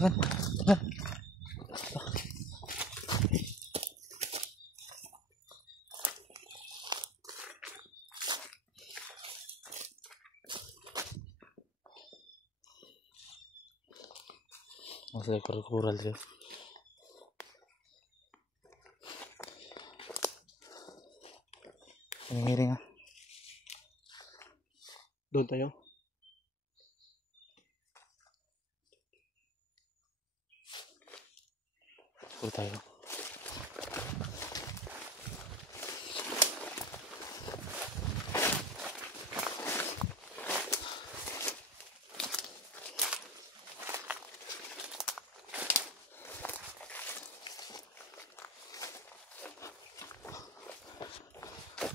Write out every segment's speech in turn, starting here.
Yan. Yan. Masih kurang sih. Ngiring ah. Doon tayo. Puro tayo.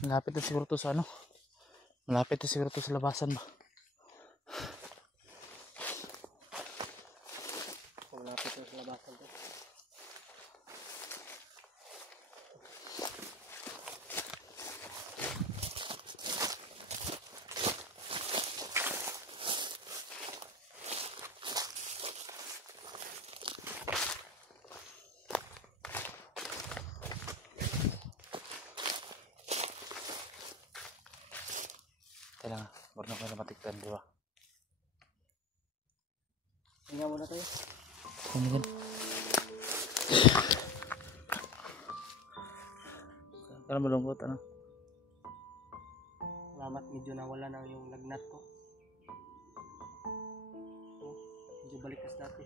Malapit na siguro to sa ano. Malapit na siguro to sa labasan ba. Malapit na sa labasan to. Kailangan, baru na kayo matiktan, di ba? Tingnan muna tayo. Kumagan. Kailangan malungkot, ano? Salamat, medyo nawala na yung lagnat ko. Oh, medyo balikas dati.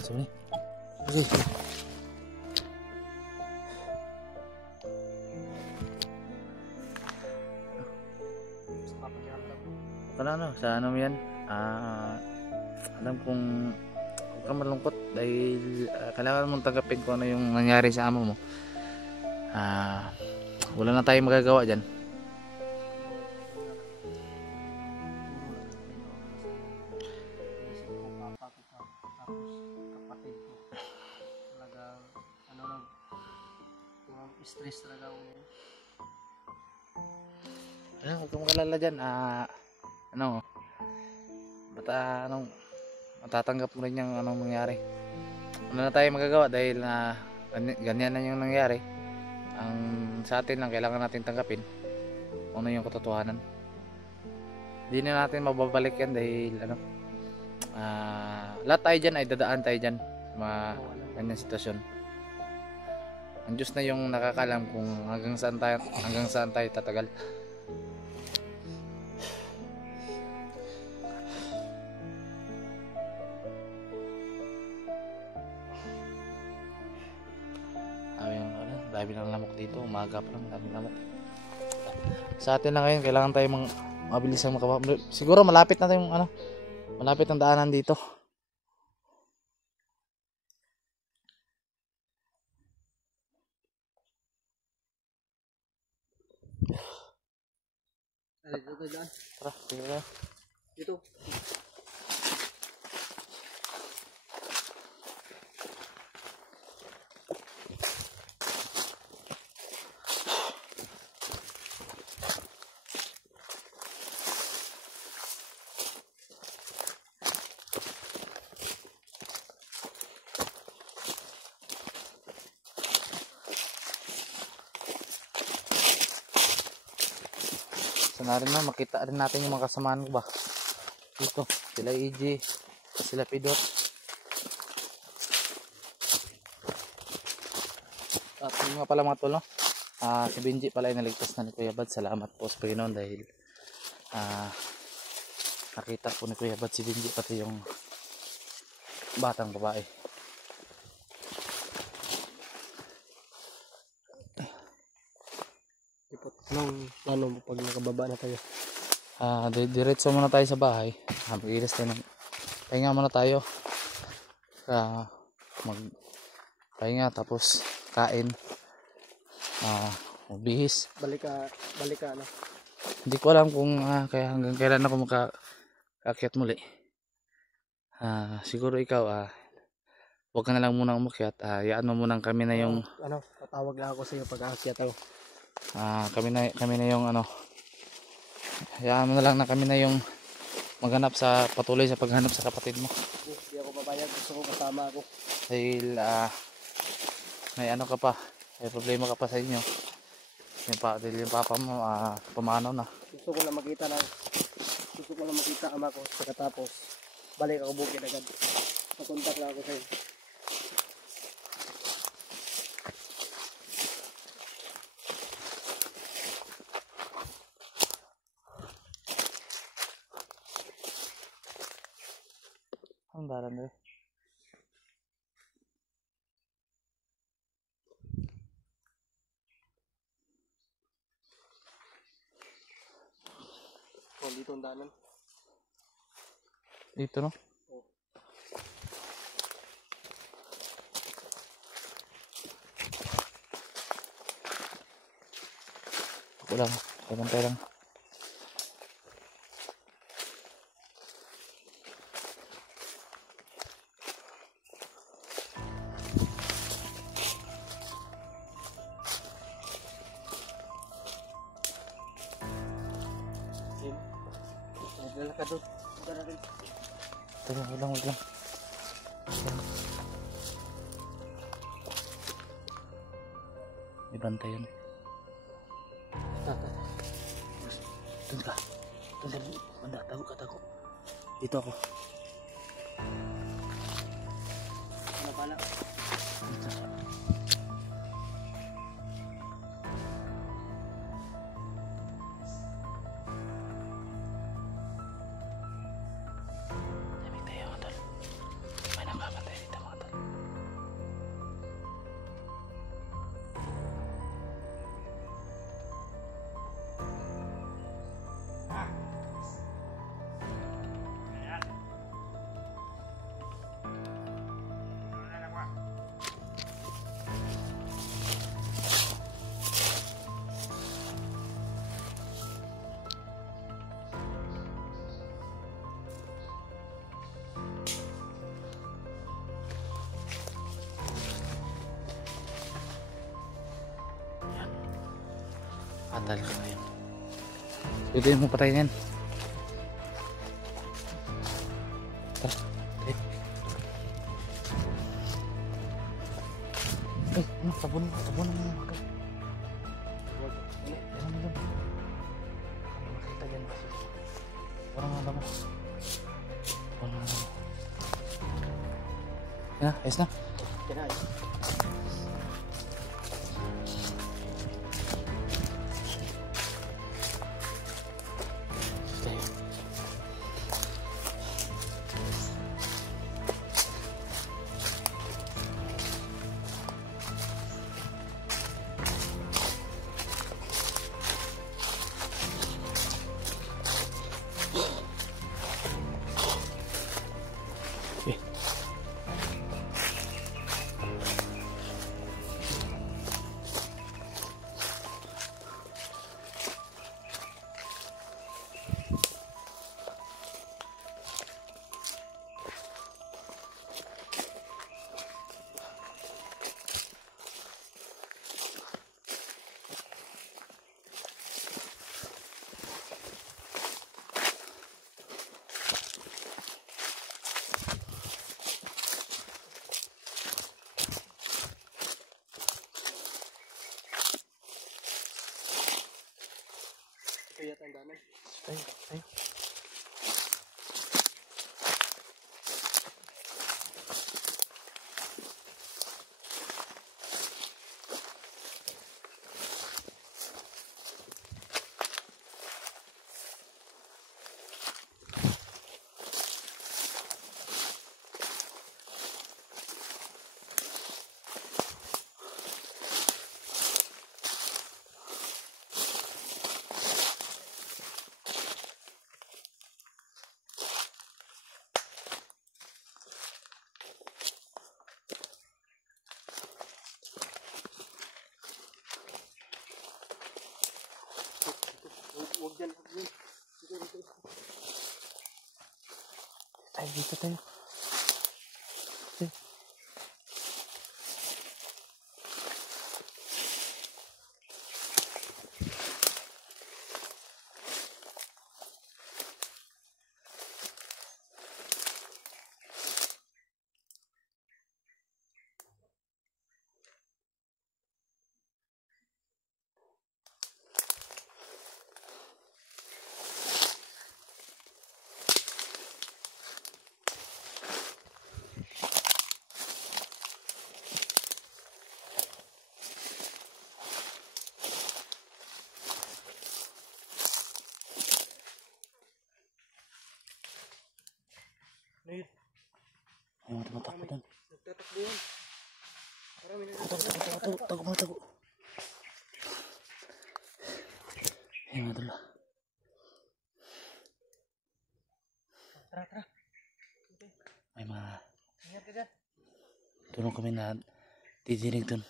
Sorry. Okay. Sa pakiramdam ko. Wala na, sa ano yan? Alam kong huwag kang malungkot dahil kailangan mong tanggapin kung ano yung nangyari sa amo mo. Wala na tayong magagawa dyan. Stress talaga ako. Huwag kang magalala dyan. Matatanggap mo rin yung anong nangyari. Wala na tayo magagawa dahil ganyan na yung nangyari. Ang sa atin lang kailangan natin tanggapin ano yung katotohanan. Hindi na natin mababalik yan dahil lahat tayo dyan ay dadaan tayo dyan sa mga ganyang sitwasyon. Ang Diyos na yung nakakalam kung hanggang saan tayo tatagal. Dami ng lamok dito, umaga pa lang, dami ng lamok. Sa atin lang ngayon, kailangan tayo mabilis ang siguro malapit na tayong malapit ang daanan dito. Tara, sige. Dito. Sana rin na makita rin natin yung mga kasamaan ko ba dito, sila EJ, sila Pidot. At yung nga pala mga tol, no? Si Benji pala ay naligtas na ni Kuya Bad. Salamat po sa Panginoon dahil nakita po ni Kuya Bad si Benji pati yung batang babae. Anong plano mo pag nakababa na tayo? Diretso muna tayo sa bahay. Mag-ilis tayo ng pahinga muna tayo. Pahinga tapos kain. Magbihis. Balik ka ano? Hindi ko alam kung kaya hanggang kailan ako makaakyat muli. Siguro ikaw huwag ka na lang munang umakyat. Hayaan mo munang kami na yung Ano, tatawag lang ako sa iyo pag aakyat ako. kami na yung ano, hayaan mo na lang na kami na yung maghanap sa patuloy sa paghanap sa kapatid mo. Hindi ako babayag, gusto ko kasama ako. Dahil may ano ka pa, may problema ka pa sa inyo. Dahil yung papa mo pumanaw na. Gusto ko na makita ama ko. Pagkatapos, balik ako bukid agad. Makontak lang ako sa iyo. Ang dalan rin. Oh, dito ang daanan. Dito no? Oh. Ako lang. Pagantay lang. Yun. Nagdala ka doon. Nagdala rin. Wag lang. May bantay yun. Doon ka. Banda, tago. Dito ako. Ano pala? Lamig tayo mga tol. May nakakatay dito mga tol. Atal ka ngayon. Pwede mo patayin yan. Tara. Ano? Tabunan mo mga kay. Ano mo dyan? Makita dyan ba? Parang nga mo. Yan na, ayos na. Kinain. Kaya tandanan. Tayo. Huwag dyan. Dito tayo. yun. Marami na Tago mga tago. Ayun mga tol. Tara. May mga Ingat ka dyan. tulong kami na didinig dun.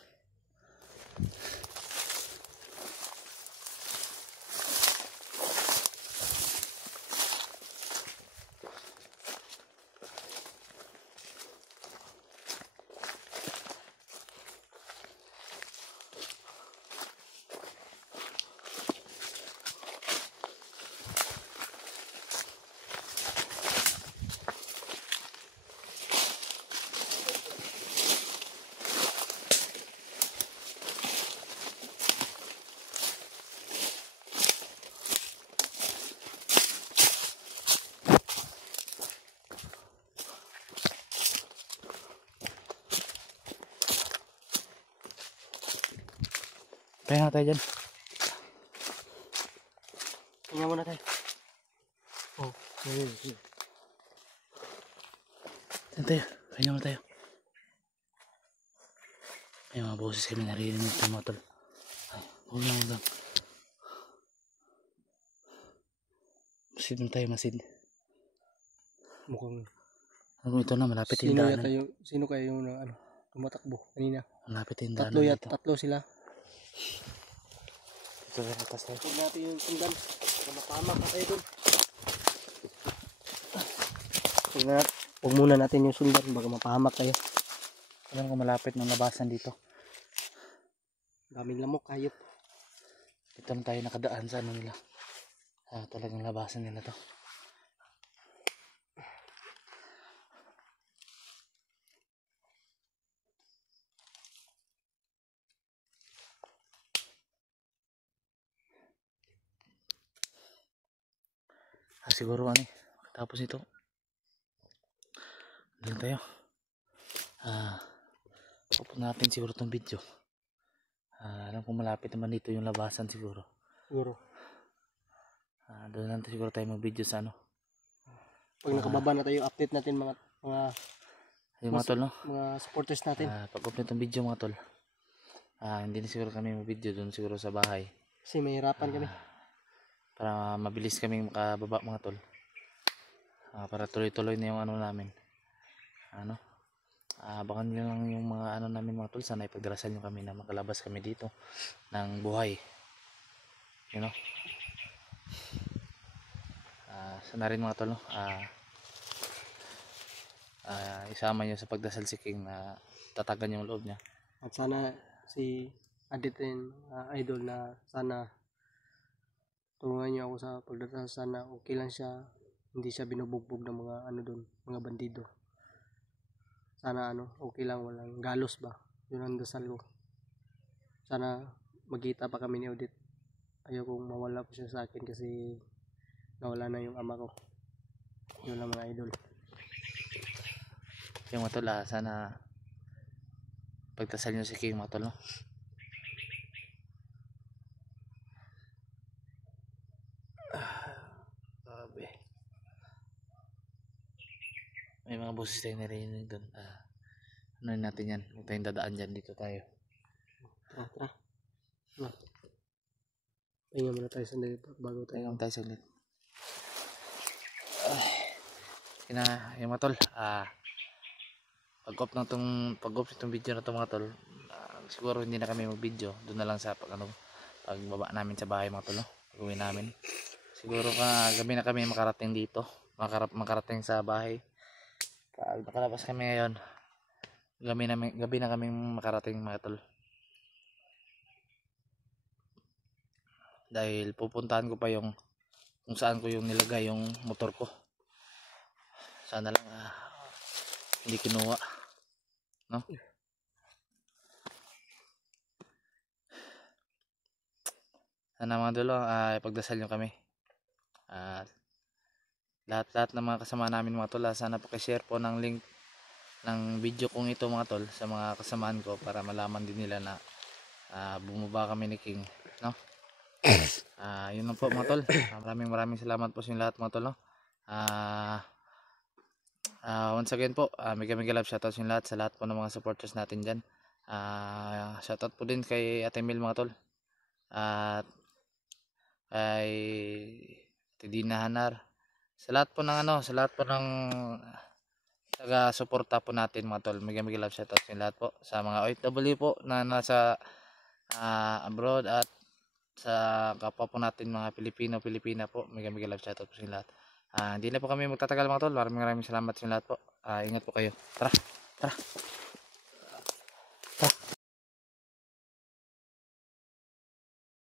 Kaya nga tayo dyan. Tingnan muna tayo. Oh, yun. Dyan tayo. Kaya nga tayo. May mga boses kami narinig ng mga tol. Ay, huwag lang. Masid mo tayo, masid. Mukhang Ano ito na, malapit yung daanan. sino kaya yung tumatakbo kanina? Malapit yung daanan dito. Tatlo sila. Ito na atas tayo. Huwag natin yung sundan. Mapamak na tayo dun. Huwag muna natin yung sundan. Baga mapahamak tayo. Alam ko malapit ng labasan dito. Daming lamok, hayop. Dito na tayo nakadaan sa ano nila. Talagang labasan nila to. Siguro tapos ito. Doon tayo. Pupunta natin siguro itong video. Alam ko malapit naman dito yung labasan siguro. Doon natin siguro tayo mag-video sa ano. Pag nakababa na tayo, update natin mga yung mga tol, no? mga supporters natin. Pag-upload ng video mga tol. Hindi na siguro kami mag-video doon siguro sa bahay. Kasi mahirapan kami. Para mabilis kaming makababa mga tol. Para tuloy-tuloy na yung ano namin. Abangan nyo lang yung mga ano namin mga tol. Sana ipagdarasal nyo kami na makalabas kami dito ng buhay. You know? Sana rin mga tol, no? Isama nyo sa pagdasal si King na tatagan yung loob niya. At sana si Adit and Idol na sana tulungan niyo ako sa pagdasal. Sana okay lang siya, hindi siya binubugbog ng mga ano doon, mga bandido. Sana okay lang, walang galos ba. Yun ang dasal ko. Sana magkita pa kami ni Odit. Ayaw kong mawala po siya sa akin kasi nawala na yung ama ko. Yun lang mga idol. Yung mga tol, sana pagdasal nyo si King mga tol, no? Grabe. May mga boses tayo narinig doon. Ano natin yan? Huwag tayong dadaan dyan. Dito tayo. Tara. Pahinga muna tayo sandali bago tayo. Pahinga tayo saglit. Yung mga tol, pag-off itong video na to mga tol, siguro hindi na kami mag-video. Doon na lang sa pagbaba namin sa bahay mga tol, no? Pag-uwi namin. Siguro gabi na kami makarating dito. Makarating sa bahay. Pag nakalabas kami ngayon, gabi na kami makarating mga tol. Dahil pupuntahan ko pa yung kung saan ko yung nilagay yung motor ko. Sana lang hindi kinuha, no? Sana mga dulo, ipagdasal nyo kami. Lahat ng mga kasama namin mga tol, sana pakishare po ng link ng video kong ito mga tol sa mga kasamaan ko para malaman din nila na bumaba kami ni King, no? Yun lang po mga tol. Maraming salamat po sa inyo lahat mga tol, no? Once again po, mega mega love shoutout sa lahat, po ng mga supporters natin dyan. Shoutout po din kay Ate Mil mga tol. At kay Ate Dina Hanar. Sa lahat po ng sa lahat po ng taga-suporta po natin mga tol. Mega mega love shoutout sa lahat po. Sa mga OFW po na nasa abroad at sa kapwa po natin mga Pilipina po. Mega mega love shoutout po sa lahat. Hindi na po kami magtatagal mga tol. Maraming salamat sa lahat po. Ingat po kayo. Tara.